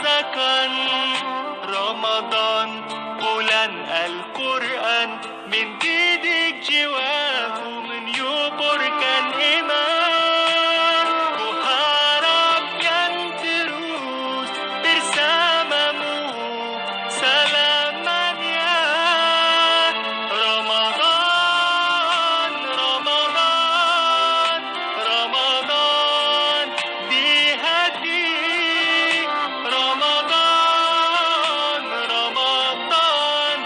رمضان رمضان bulan Al-Quran mendidik jiwaku menyuburkan iman. Ku harapkan terus bersamamu selamanya. Ramadan, Ramadan, Ramadan di hati. Ramadan, Ramadan,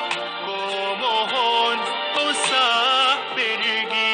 ku mohon usah pergi.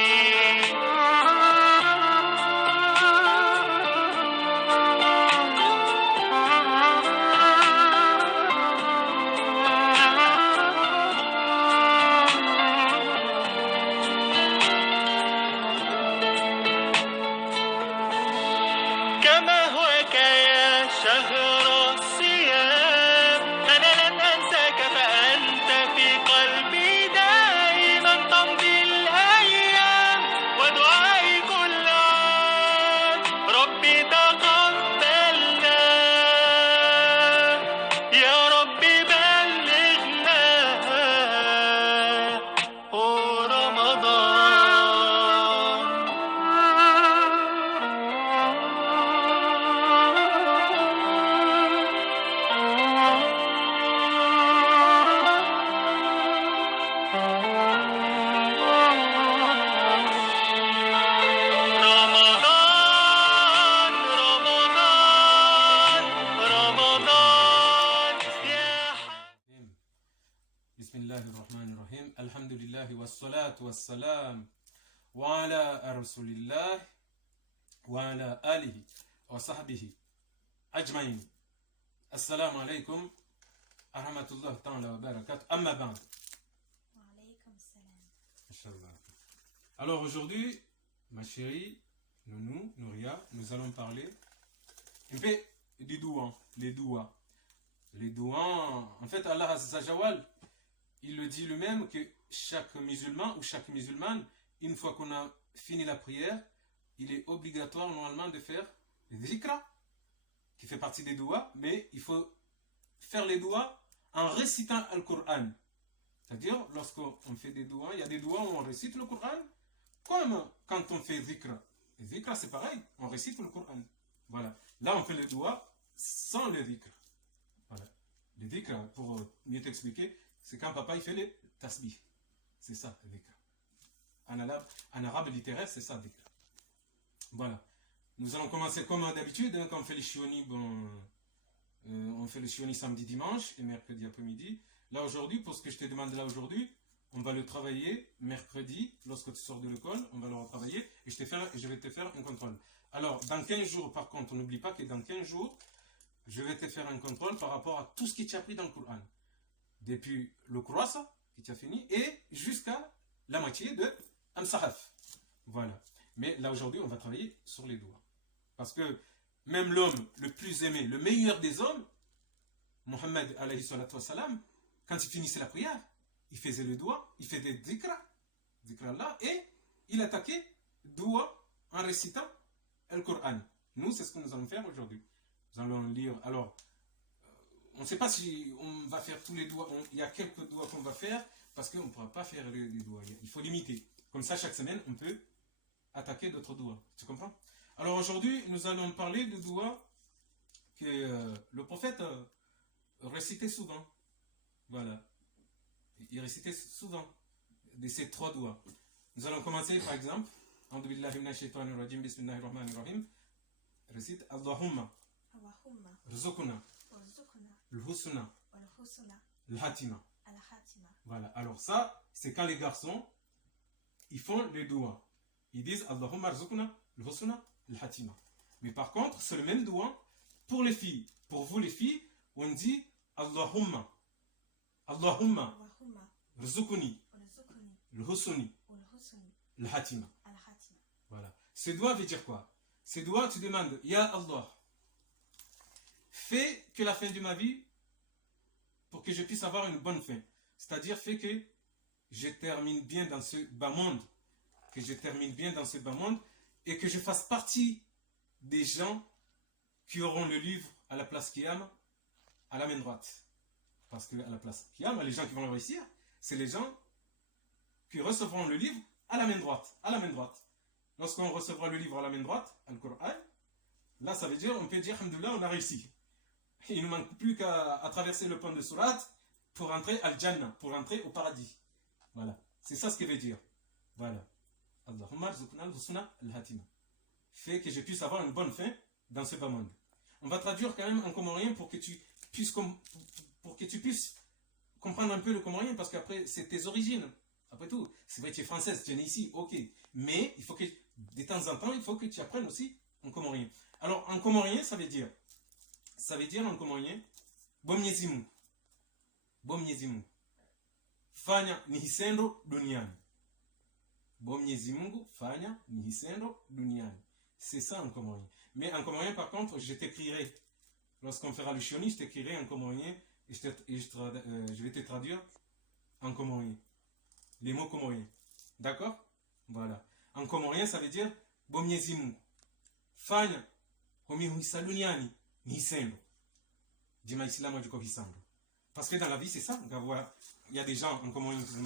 كما هواك يا شهر الصيام أنا لن أنساك فأنت في قلبي دائما تمضي الأيام ودعائي كل عام ربي تقبلنا يا ربي بلغنا رمضان. رمضان رمضان رمضان يا بسم الله الرحمن الرحيم الحمد لله والصلاة والسلام وعلى رسول الله وعلى آله وصحبه أجمعين. السلام عليكم ورحمة الله تعالى وبركاته. أما بعد. Inch'Allah. Alors aujourd'hui, ma chérie, Nounou, Nouria, nous allons parler un peu des douans, les douans. Les douans, en fait, Allah Azza Jawal, il le dit lui-même que chaque musulman ou chaque musulmane, une fois qu'on a fini la prière, il est obligatoire normalement de faire dhikra, qui fait partie des douans, mais il faut faire les douans en récitant le Coran. C'est-à-dire, lorsqu'on fait des douans, il y a des douans où on récite le Coran, comme quand on fait dhikra. Et dhikra, c'est pareil, on récite le Coran. Voilà. Là, on fait les douans sans le dhikr. Voilà. Le dhikr, pour mieux t'expliquer, c'est quand papa il fait les tasbih. C'est ça, le dhikr. En arabe littéraire, c'est ça, le dhikr. Voilà. Nous allons commencer comme d'habitude, hein, quand on fait les shioni, on fait les shioni samedi, dimanche et mercredi après-midi. Là aujourd'hui, pour ce que je te demande là aujourd'hui, on va le travailler mercredi, lorsque tu sors de l'école, on va le retravailler et je vais te faire un contrôle. Alors, dans 15 jours, par contre, n'oublie pas que dans 15 jours, je vais te faire un contrôle par rapport à tout ce que tu as appris dans le Coran. Depuis le croissant, que tu as fini, et jusqu'à la moitié de Amsahaf. Voilà. Mais là aujourd'hui, on va travailler sur les doigts. Parce que même l'homme le plus aimé, le meilleur des hommes, Mohammed alayhi salatu wassalam, quand il finissait la prière, il faisait le doigt, il faisait dhikra là, et il attaquait doigt en récitant le Coran. Nous, c'est ce que nous allons faire aujourd'hui. Nous allons lire. Alors, on ne sait pas si on va faire tous les doigts. Il y a quelques doigts qu'on va faire, parce qu'on ne pourra pas faire les doigts. Il faut limiter. Comme ça, chaque semaine, on peut attaquer d'autres doigts. Tu comprends? Alors aujourd'hui, nous allons parler de doigts que le prophète récitait souvent. Voilà. Il récitait souvent de ces 3 doigts. Nous allons commencer par exemple. A'udhu billahi minash shaitanir rajim, bismillahir rahmanir rahim. Récite Allahumma rizukuna al-husna al-hatima. Voilà. Alors ça, c'est quand les garçons, ils font les doigts. Ils disent Allahumma rizukuna al-husna al-hatima. Mais par contre, c'est le même doigt pour les filles. Pour vous les filles, on dit Allahumma rizukuni al-husni al-hatima. Voilà. Ce doigt veut dire quoi? Ce doigt, tu demandes, Ya Allah, fais que la fin de ma vie, pour que je puisse avoir une bonne fin. C'est-à-dire, fais que je termine bien dans ce bas monde. Que je termine bien dans ce bas monde et que je fasse partie des gens qui auront le livre à la place Qiyam à la main droite. Parce qu'à la place Qiyam, les gens qui vont réussir, c'est les gens qui recevront le livre à la main droite. À la main droite. Lorsqu'on recevra le livre à la main droite, le Coran, là ça veut dire, on peut dire, alhamdoulilah, on a réussi. Il ne manque plus qu'à traverser le pont de Surat pour entrer al Jannah, pour entrer au paradis. Voilà. C'est ça ce qu'il veut dire. Voilà. Allahumma arzuqna al-husna al-hatima. Fait que je puisse avoir une bonne fin dans ce bas monde. On va traduire quand même en comorien pour que tu puisses comprendre un peu le comorien, parce qu'après, c'est tes origines. Après tout, c'est vrai que tu es française, tu es née ici, ok. Mais il faut que, de temps en temps, il faut que tu apprennes aussi en comorien. Alors, en comorien, ça veut dire en comorien, bomnyezimu. Bomnyezimu. Fanya nihisendo duniani. Bomnyezimungu, fanya nihisendo duniani. C'est ça en comorien. Mais en comorien, par contre, je t'écrirai. Lorsqu'on fera le shioni, je t'écrirai en comorien et je vais te traduire en comorien. Les mots comoriens. D'accord? Voilà. En comorien, ça veut dire bomnyezimungu. Fanya homihuisa duniani nihisendo. Dima islamu du kohisando. Parce que dans la vie, c'est ça. Il y a des gens en comorien qui disent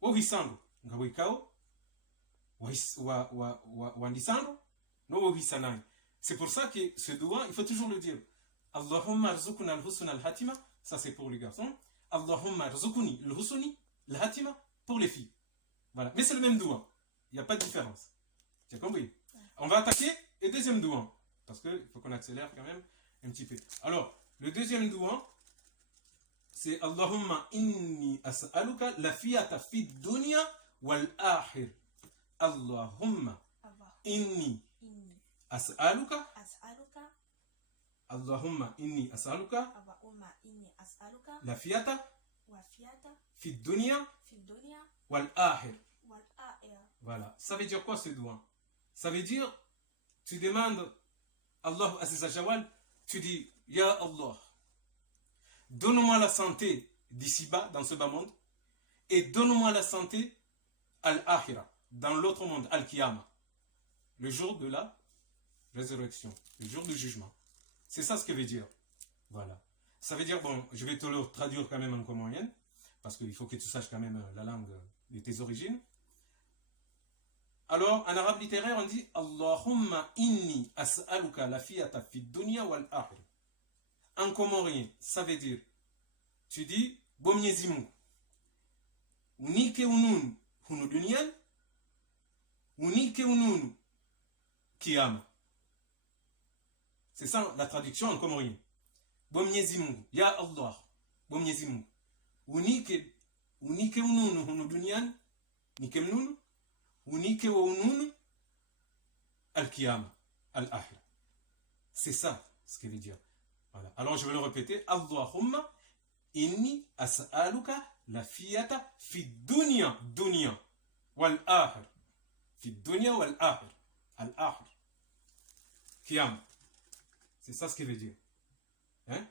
ohisando. C'est pour ça que ce doigt, il faut toujours le dire. Allahumma arzuqna al-husna al-hatima, ça c'est pour les garçons. Allahumma arzuqni al-husni al-hatima pour les filles. Voilà. Mais c'est le même doigt. Il n'y a pas de différence. Tu as compris? On va attaquer le deuxième doigt. Parce qu'il faut qu'on accélère quand même un petit peu. Alors, le deuxième doigt, c'est Allahumma inni as'aluka la fiyata fi dunya wal akhir. Allahumma inni as'aluka. Allahumma inni as'aluka la fiyata fi dunya wal akhir. Voilà. Ça veut dire quoi ce doigt? Ça veut dire, tu demandes Allah Aziz Jawal, tu dis, Ya Allah, donne-moi la santé d'ici-bas, dans ce bas monde, et donne-moi la santé al-akhira, dans l'autre monde, al-qiyama, le jour de la résurrection, le jour du jugement. C'est ça ce que veut dire. Voilà. Ça veut dire, bon, je vais te le traduire quand même en comorien, parce qu'il faut que tu saches quand même la langue de tes origines. Alors, en arabe littéraire, on dit Allahumma inni as'aluka la fiyata fi dunya wal akhir. En comorien, ça veut dire, tu dis, bomnyezimu, unike ununu hunu dunyan, unike ununu kiyama. C'est ça la traduction en comorien. Bomnyezimu, ya Allah, bomnyezimu, unike ununu hunu dunyan, nike ununu, unike wa ununu al-qiyama, al-akhira. C'est ça ce qu'il veut dire. Voilà. Alors je vais le répéter. Allahumma inni as'aluka la fiyata fi dunya wal akhir. Fi dunya wal akhir. Al-akhir. Qiyam. C'est ça ce qu'il veut dire. Hein?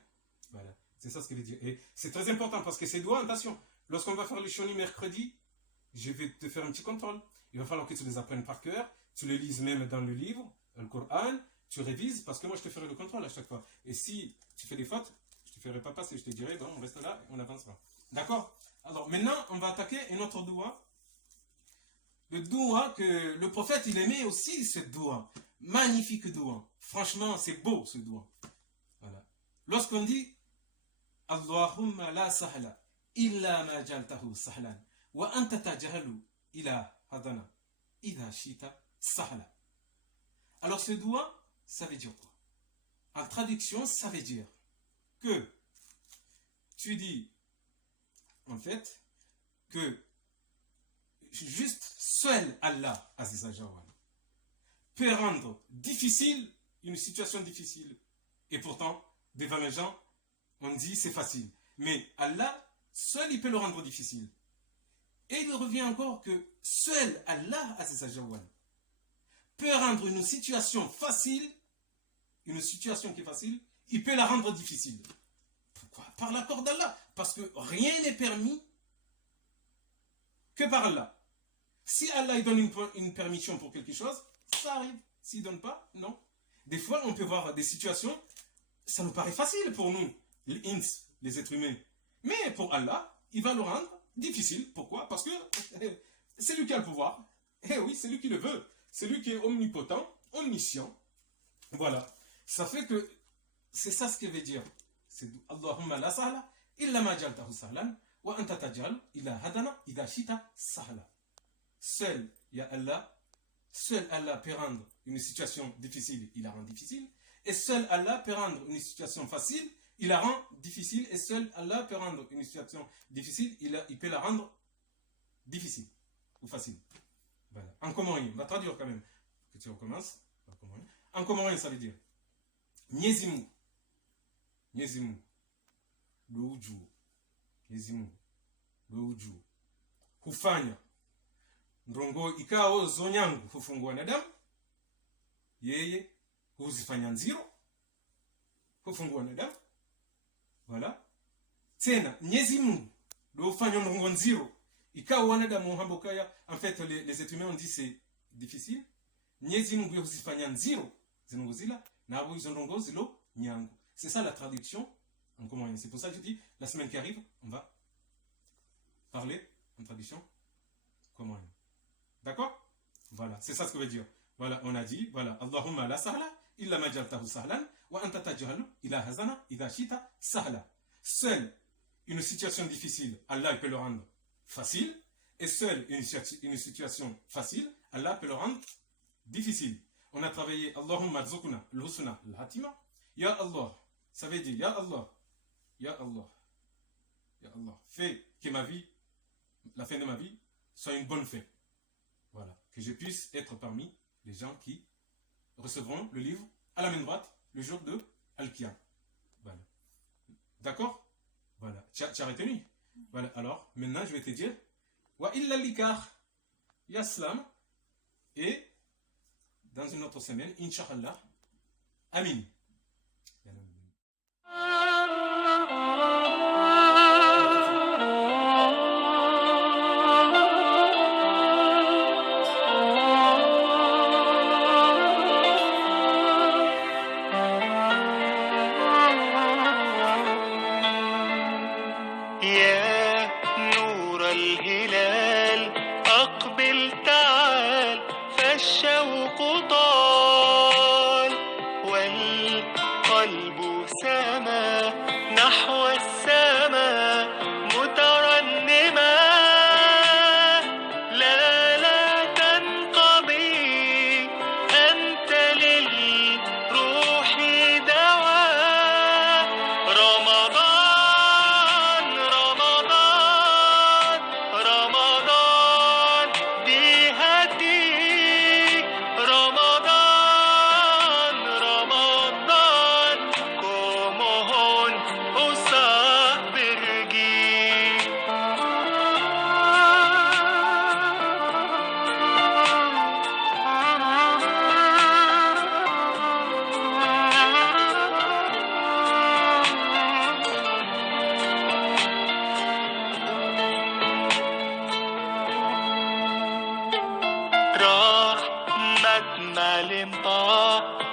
Voilà. C'est ça ce qu'il veut dire. Et c'est très important parce que c'est doigt, attention. Lorsqu'on va faire le shioni mercredi, je vais te faire un petit contrôle. Il va falloir que tu les apprennes par cœur. Tu les lises même dans le livre, le Coran. Tu révises, parce que moi je te ferai le contrôle à chaque fois. Et si tu fais des fautes, je ne te ferai pas passer, je te dirai, bon, on reste là et on avancera. D'accord? Alors maintenant, on va attaquer un autre doigt. Le doigt que le prophète, il aimait aussi, ce doigt. Magnifique doigt. Franchement, c'est beau ce doigt. Voilà. Lorsqu'on dit Allahumma la sahla illa ma jaltahu sahlan wa anta tajhalu ila hadana idha shita sahla. Alors ce doigt, ça veut dire quoi? En traduction, ça veut dire que tu dis, en fait, que juste seul Allah, Aziza Jawal, peut rendre difficile une situation difficile. Et pourtant, devant les gens, on dit c'est facile. Mais Allah, seul, il peut le rendre difficile. Et il revient encore que seul Allah, Aziza Jawal, peut rendre une situation facile, une situation qui est facile, il peut la rendre difficile. Pourquoi? Par l'accord d'Allah. Parce que rien n'est permis que par Allah. Si Allah il donne une permission pour quelque chose, ça arrive. S'il ne donne pas, non. Des fois, on peut voir des situations, ça nous paraît facile pour nous, les ins, les êtres humains. Mais pour Allah, il va le rendre difficile. Pourquoi? Parce que c'est lui qui a le pouvoir. Eh oui, c'est lui qui le veut. C'est lui qui est omnipotent, omniscient. Voilà. Ça fait que c'est ça ce qu'il veut dire. C'est Allahumma la sahla illa ma jaltahu sahlan wa anta tajal ila hadana ida shita sahla. Seul Allah peut rendre une situation difficile, il la rend difficile. Et seul Allah peut rendre une situation facile, il la rend difficile. Et seul Allah peut rendre une situation difficile, il peut la rendre difficile ou facile. Voilà. En comorien, on va traduire quand même. Que tu recommences. En comorien, ça veut dire Nyezimu. Nyezimu. Louju. Nyezimu. Louju. Hufanya. Ndongo ikao zonyangu hufungua na damu. Yeye huzifanya nziro. Hufungua na damu. Voilà. Tena, Nyezimu. Hufanya ndongo nziro. Ikao wanadamu hambokaya. En fait, les êtres humains ont dit c'est difficile. Nyezimu huzifanya nziro. Zinongozila. Na abo izondongo zilo nyangu. C'est ça la traduction en comorien. C'est pour ça que je dis, la semaine qui arrive, on va parler en traduction comorien. D'accord? Voilà, c'est ça ce que veut dire. Voilà, on a dit, voilà, Allahumma la sahla, illa ma jaltahu sahlan, wa anta tajhalu ila hazana, idha shita sahla. Seule une situation difficile, Allah peut le rendre facile, et seule une situation facile, Allah peut le rendre difficile. On a travaillé Allahumma rzukna al-husna al-hatima. Ya Allah, ça veut dire Ya Allah, Ya Allah, Ya Allah, fais que ma vie, la fin de ma vie, soit une bonne fin. Voilà, que je puisse être parmi les gens qui recevront le livre à la main droite le jour de Al-Qiyam. Voilà. D'accord? Voilà. Tu as retenu? Voilà. Alors, maintenant, je vais te dire Wa illa likar yaslam. Et dans une autre semaine, Inch'Allah. Amin. يا نور الهلال أقبل تعال فالشوق طال والقلب سما نحو السماء مترنما لا تنقضي أنت للروح دواء رمضان رمضان رمضان ديهتي رمضان رمضان كومهون أصابرجي رحمة ملمطة